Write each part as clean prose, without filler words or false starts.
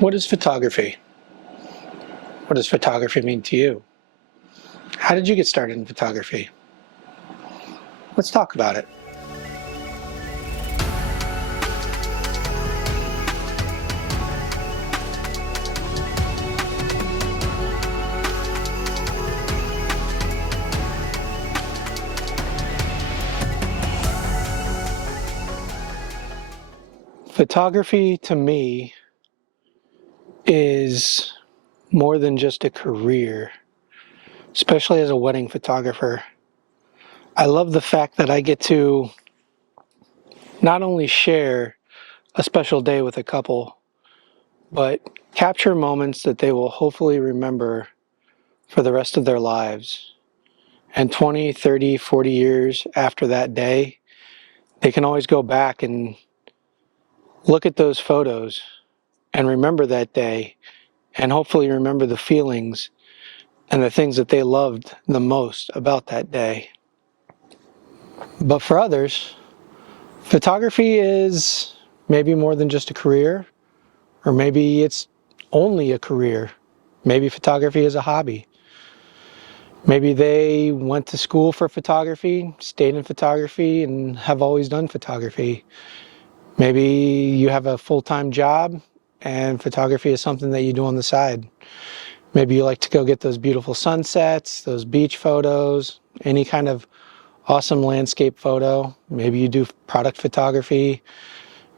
What is photography? What does photography mean to you? How did you get started in photography? Let's talk about it. Photography to me is more than just a career, especially as a wedding photographer. I love the fact that I get to not only share a special day with a couple, but capture moments that they will hopefully remember for the rest of their lives. And 20, 30, 40 years after that day, they can always go back and look at those photos and remember that day and hopefully remember the feelings and the things that they loved the most about that day. But for others, photography is maybe more than just a career, or maybe it's only a career. Maybe photography is a hobby. Maybe they went to school for photography, stayed in photography, and have always done photography. Maybe you have a full-time job and photography is something that you do on the side. Maybe you like to go get those beautiful sunsets, those beach photos, any kind of awesome landscape photo. Maybe you do product photography.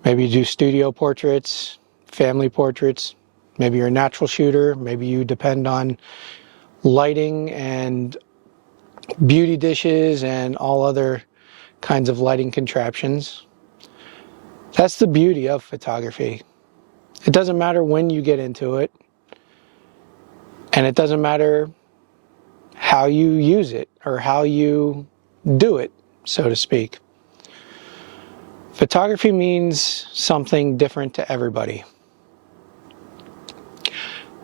Maybe you do studio portraits, family portraits. Maybe you're a natural shooter. Maybe you depend on lighting and beauty dishes and all other kinds of lighting contraptions. That's the beauty of photography. It doesn't matter when you get into it, and it doesn't matter how you use it or how you do it, so to speak. Photography means something different to everybody.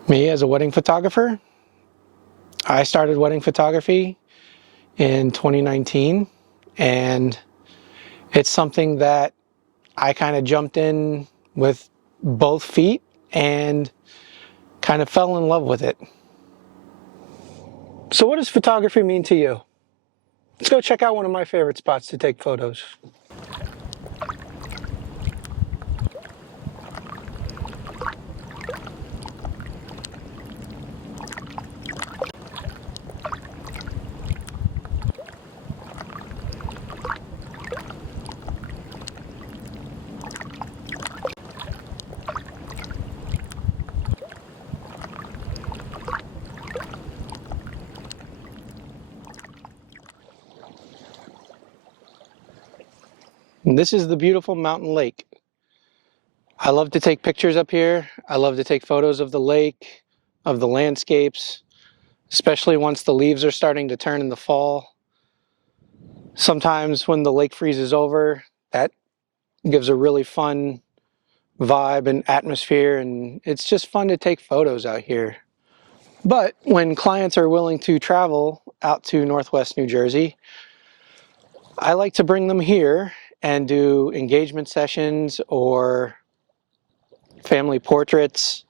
Me, as a wedding photographer, I started wedding photography in 2019, and it's something that I kind of jumped in with both feet and kind of fell in love with it. So what does photography mean to you? Let's go check out one of my favorite spots to take photos. And this is the beautiful mountain lake. I love to take pictures up here. I love to take photos of the lake, of the landscapes, especially once the leaves are starting to turn in the fall. Sometimes when the lake freezes over, that gives a really fun vibe and atmosphere, and it's just fun to take photos out here. But when clients are willing to travel out to Northwest New Jersey, I like to bring them here and do engagement sessions or family portraits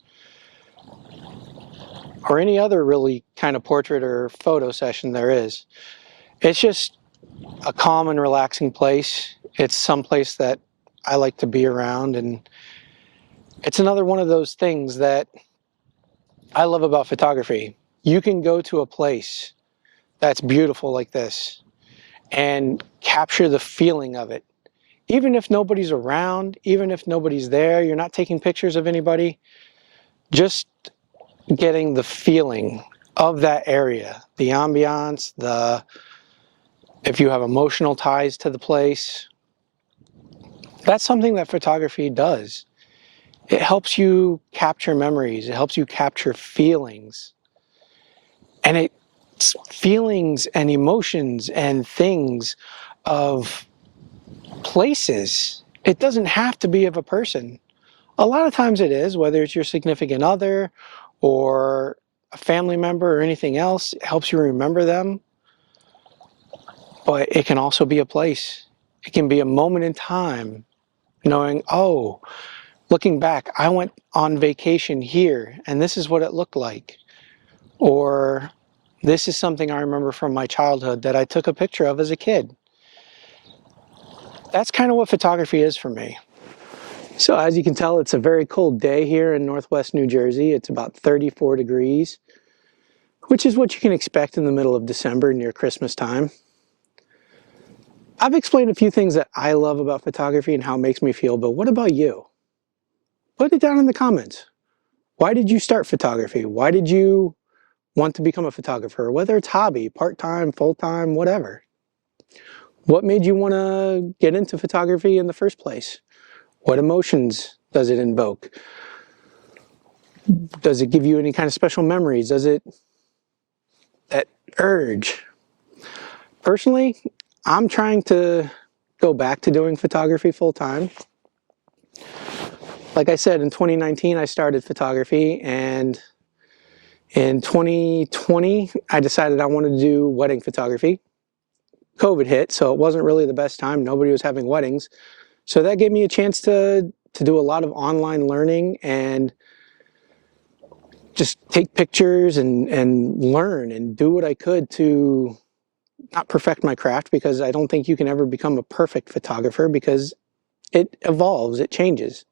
or any other really kind of portrait or photo session there is. It's just a calm and relaxing place. It's some place that I like to be around, and it's another one of those things that I love about photography. You can go to a place that's beautiful like this and capture the feeling of it. Even if nobody's around, even if nobody's there, you're not taking pictures of anybody, just getting the feeling of that area, the ambiance, if you have emotional ties to the place. That's something that photography does. It helps you capture memories. It helps you capture feelings. And it's feelings and emotions and things of places. It doesn't have to be of a person. A lot of times it is, whether it's your significant other or a family member or anything else. It helps you remember them. But it can also be a place. It can be a moment in time, knowing, oh, looking back, I went on vacation here and this is what it looked like. Or this is something I remember from my childhood that I took a picture of as a kid. That's kind of what photography is for me. So as you can tell, it's a very cold day here in Northwest New Jersey. It's about 34 degrees, which is what you can expect in the middle of December near Christmas time. I've explained a few things that I love about photography and how it makes me feel, but what about you? Put it down in the comments. Why did you start photography? Why did you want to become a photographer? Whether it's hobby, part-time, full-time, whatever. What made you want to get into photography in the first place? What emotions does it invoke? Does it give you any kind of special memories? Does it, that urge? Personally, I'm trying to go back to doing photography full-time. Like I said, in 2019, I started photography, and in 2020, I decided I wanted to do wedding photography. COVID hit, so it wasn't really the best time. Nobody was having weddings. So that gave me a chance to do a lot of online learning and just take pictures and learn and do what I could to not perfect my craft, because I don't think you can ever become a perfect photographer because it evolves, it changes.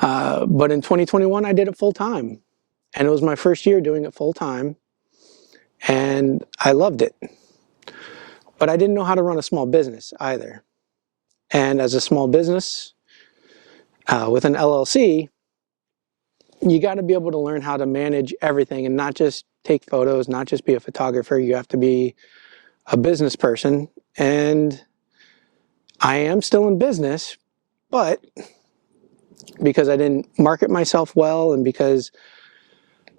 But in 2021, I did it full time, and it was my first year doing it full time, and I loved it. But I didn't know how to run a small business either. And as a small business with an LLC, you got to be able to learn how to manage everything and not just take photos, not just be a photographer. You have to be a business person. And I am still in business, but because I didn't market myself well and because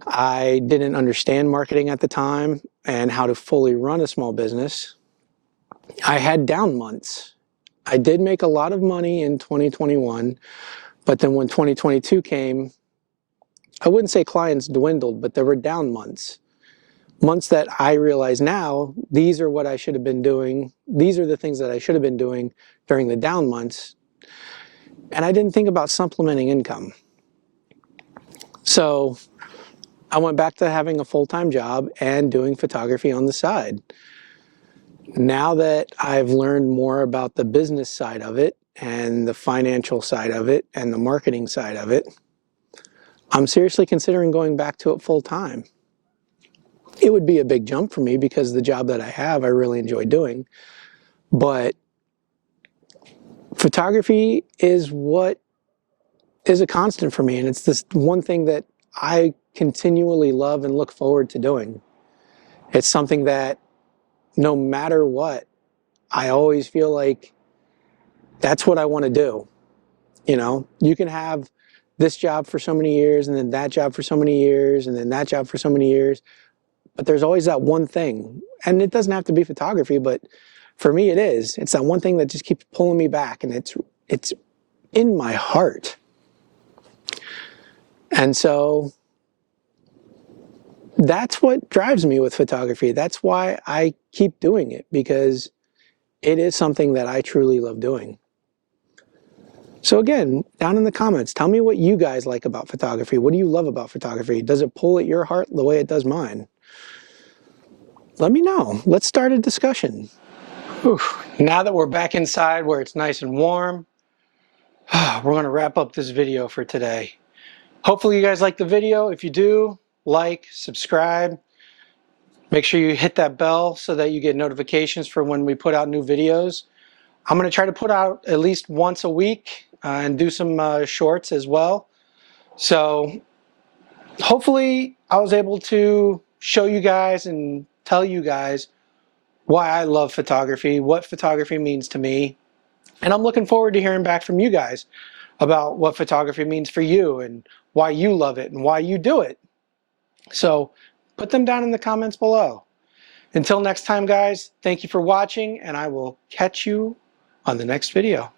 I didn't understand marketing at the time and how to fully run a small business, I had down months. I did make a lot of money in 2021, but then when 2022 came, I wouldn't say clients dwindled, but there were down months. Months that I realize now, these are what I should have been doing. These are the things that I should have been doing during the down months. And I didn't think about supplementing income. So I went back to having a full-time job and doing photography on the side. Now that I've learned more about the business side of it and the financial side of it and the marketing side of it, I'm seriously considering going back to it full-time. It would be a big jump for me because the job that I have, I really enjoy doing. But photography is what is a constant for me, and it's this one thing that I continually love and look forward to doing. It's something that no matter what, I always feel like that's what I want to do. You know, you can have this job for so many years and then that job for so many years and then that job for so many years, but there's always that one thing. And it doesn't have to be photography, but for me it is. It's that one thing that just keeps pulling me back, and it's in my heart. And so that's what drives me with photography. That's why I keep doing it, because it is something that I truly love doing. So again, down in the comments, tell me what you guys like about photography. What do you love about photography? Does it pull at your heart the way it does mine? Let me know. Let's start a discussion. Whew. Now that we're back inside where it's nice and warm, we're going to wrap up this video for today. Hopefully you guys like the video. If you do, like, subscribe. Make sure you hit that bell so that you get notifications for when we put out new videos. I'm going to try to put out at least once a week and do some shorts as well. So hopefully I was able to show you guys and tell you guys why I love photography, what photography means to me. And I'm looking forward to hearing back from you guys about what photography means for you and why you love it and why you do it. So put them down in the comments below. Until next time, guys, thank you for watching, and I will catch you on the next video.